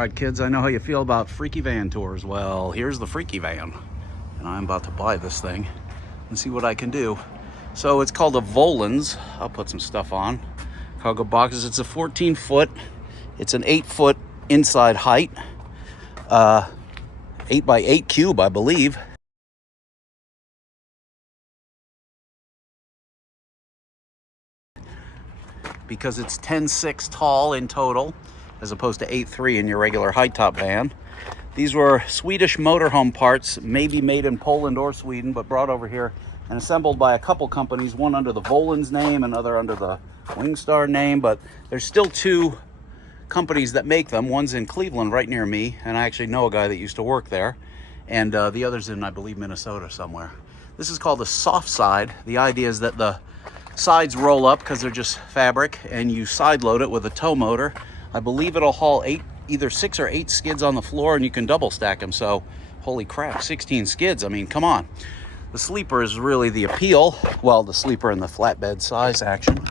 right, kids, I know how you feel about freaky van tours. Well, here's the freaky van, and I'm about to buy this thing and see what I can do. So it's called a Volans. I'll put some stuff on. Cargo boxes. It's a 14-foot. It's an 8-foot inside height. 8 by 8 cube, I believe. Because it's 10.6 tall in total, as opposed to 8.3 in your regular high top van. These were Swedish motorhome parts, maybe made in Poland or Sweden, but brought over here and assembled by a couple companies, one under the Volans name, another under the Wingstar name, but there's still two companies that make them. One's in Cleveland, right near me, and I actually know a guy that used to work there, and the other's in, I believe, Minnesota somewhere. This is called the soft side. The idea is that the sides roll up because they're just fabric, and you side load it with a tow motor. I believe it'll haul either 6 or 8 skids on the floor, and you can double stack them. So holy crap, 16 skids. I mean, come on. The sleeper is really the appeal. Well, the sleeper and the flatbed size action.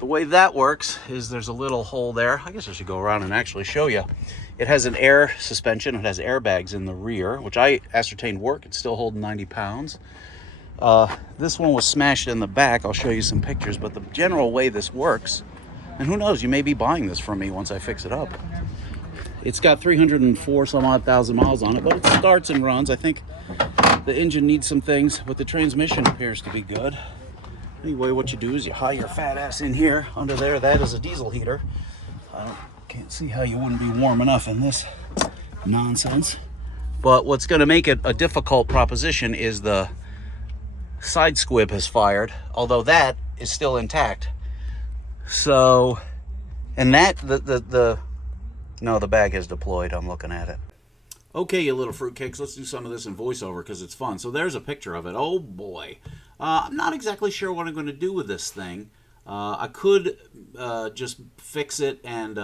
The way that works is there's a little hole there. I guess I should go around and actually show you. It has an air suspension. It has airbags in the rear, which I ascertained work. It's still holding 90 pounds. This one was smashed in the back. I'll show you some pictures, but the general way this works, and who knows, you may be buying this from me once I fix it up. It's got 304 some odd thousand miles on it, but it starts and runs. I think the engine needs some things, but the transmission appears to be good. Anyway, what you do is you hie your fat ass in here. Under there, that is a diesel heater. Can't see how you wouldn't be warm enough in this nonsense. But what's going to make it a difficult proposition is the side squib has fired, although that is still intact. So, and that, no, the bag has deployed. I'm looking at it. Okay, you little fruitcakes, let's do some of this in voiceover because it's fun. So there's a picture of it. Oh boy. I'm not exactly sure what I'm going to do with this thing. I could just fix it and,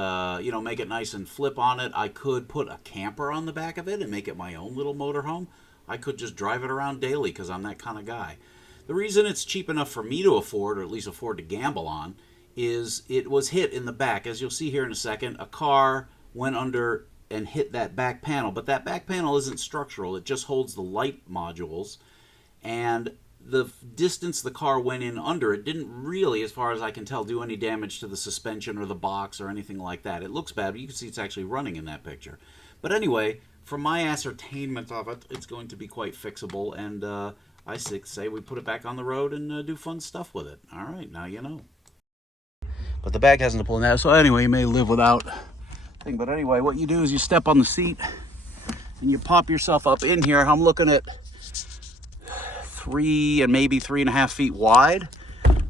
make it nice and flip on it. I could put a camper on the back of it and make it my own little motorhome. I could just drive it around daily because I'm that kind of guy. The reason it's cheap enough for me to afford, or at least afford to gamble on, is it was hit in the back. As you'll see here in a second, a car went under and hit that back panel. But that back panel isn't structural. It just holds the light modules. And the distance the car went in under it didn't really, as far as I can tell, do any damage to the suspension or the box or anything like that. It looks bad, but you can see it's actually running in that picture. But anyway, from my ascertainment of it, it's going to be quite fixable, and I say we put it back on the road and do fun stuff with it. All right, now you know. But the bag hasn't pulled out, so anyway, you may live without thing. But anyway, what you do is you step on the seat and you pop yourself up in here. I'm looking at 3 and maybe 3.5 feet wide.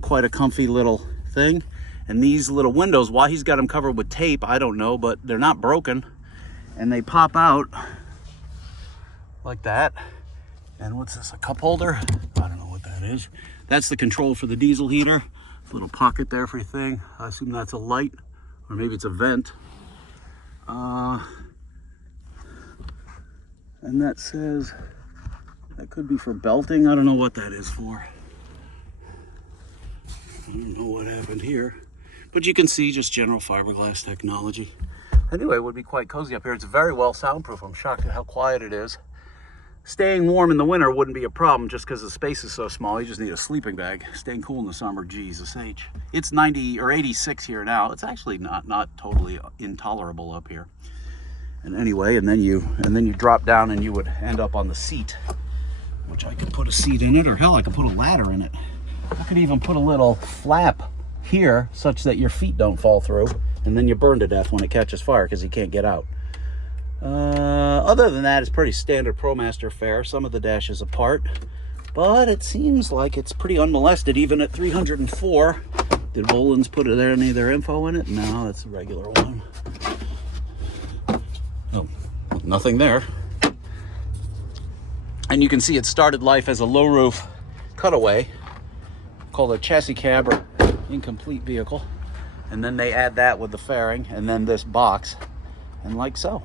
Quite a comfy little thing. And these little windows, why he's got them covered with tape, I don't know, but they're not broken. And they pop out like that. And what's this, a cup holder? I don't know what that is. That's the control for the diesel heater. Little pocket there for your thing. I assume that's a light, or maybe it's a vent. And that says, that could be for belting. I don't know what that is for. I don't know what happened here. But you can see just general fiberglass technology. Anyway, it would be quite cozy up here. It's very well soundproof. I'm shocked at how quiet it is. Staying warm in the winter wouldn't be a problem just because the space is so small. You just need a sleeping bag. Staying cool in the summer, Jesus H. It's 90 or 86 here now. It's actually not totally intolerable up here. And anyway, and then you drop down and you would end up on the seat, which I could put a seat in it, or hell, I could put a ladder in it. I could even put a little flap here such that your feet don't fall through, and then you burn to death when it catches fire because you can't get out. Other than that, it's pretty standard Promaster fare. Some of the dash is apart, but it seems like it's pretty unmolested even at 304. Did Volans put any of their info in it? No, that's a regular one. Oh, nothing there. And you can see it started life as a low roof cutaway called a chassis cab or incomplete vehicle, and then they add that with the fairing and then this box, and like so.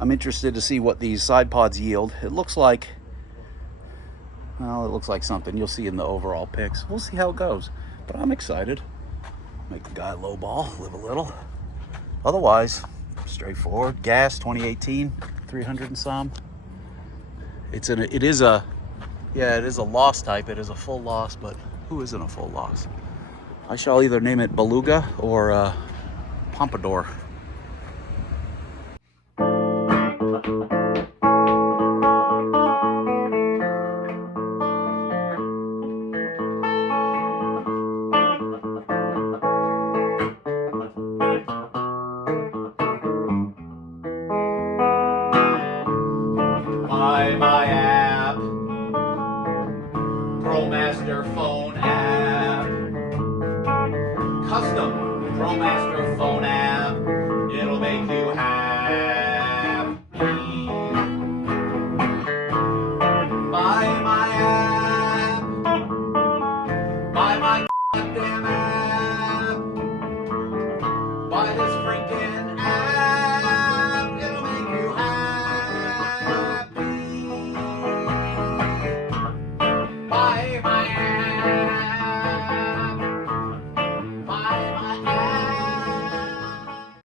I'm interested to see what these side pods yield. It looks like, well, it looks like something you'll see in the overall pics. We'll see how it goes, but I'm excited. Make the guy low ball, live a little. Otherwise, straightforward. Gas, 2018, 300 and some. It is a loss type. It is a full loss, but who isn't a full loss? I shall either name it Beluga or Pompadour. My app, Promaster phone.